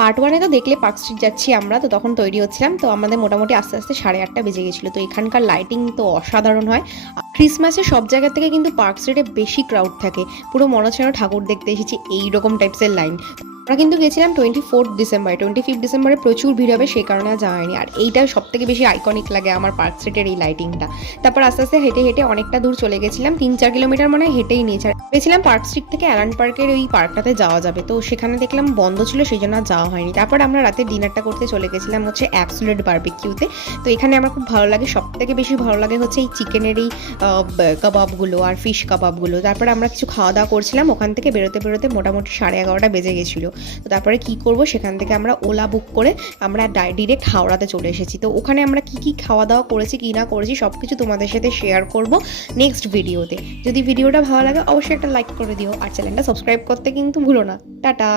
Part ওয়ানে তো দেখলে পার্ক স্ট্রিট যাচ্ছি আমরা, তো তখন তৈরি হচ্ছিলাম, তো আমাদের মোটামুটি আস্তে আস্তে 8:30 বেজে গেছিলো। তো এখানকার লাইটিং তো অসাধারণ হয়। ক্রিসমাসে সব জায়গা থেকে কিন্তু পার্ক স্ট্রিটে বেশি ক্রাউড থাকে, পুরো মনে হচ্ছে যেন ঠাকুর দেখতে এসেছি, এইরকম টাইপসের লাইন। আমরা কিন্তু গেছিলাম 24 ডিসেম্বর, 25 ডিসেম্বরে প্রচুর ভিড় হবে, সেই কারণে আর যাওয়া হয়নি। আর এইটা সব থেকে বেশি আইকনিক লাগে আমার পার্ক স্ট্রিটের এই লাইটিংটা। তারপর আস্তে আস্তে হেঁটে হেঁটে অনেকটা দূর চলে গেছিলাম, 3-4 কিলোমিটার মানে হেঁটেই নিয়েছে। ভেবেছিলাম পার্ক স্ট্রিট থেকে অ্যালান পার্কের ওই পার্কটাতে যাওয়া যাবে, তো সেখানে দেখলাম বন্ধ ছিল, সেই জন্য আর যাওয়া হয়নি। তারপর আমরা রাতে ডিনারটা করতে চলে গেছিলাম হচ্ছে অ্যাবসোলিউট বারবিকিউতে। তো এখানে আমার খুব ভালো লাগে, সব থেকে বেশি ভালো লাগে হচ্ছে এই চিকেনের এই কাবাবগুলো আর ফিশ কাবাবগুলো। তারপরে আমরা কিছু খাওয়া দাওয়া করছিলাম, ওখান থেকে বেরোতে বেরোতে মোটামুটি 11:30 বেজে গেছিলো। তো তারপরে কি করব, সেখান থেকে আমরা ওলা বুক করে আমরা ডিরেক্ট হাওড়াতে চলে এসেছি। তো ওখানে আমরা কি খাওয়া দাওয়া করেছি কি না করেছি সব কিছু তোমাদের সাথে শেয়ার করব নেক্সট ভিডিওতে। যদি ভিডিওটা ভালো লাগে অবশ্যই একটা লাইক করে দিও, আর চ্যানেলটা সাবস্ক্রাইব করতে কিন্তু ভুলো না। টাটা।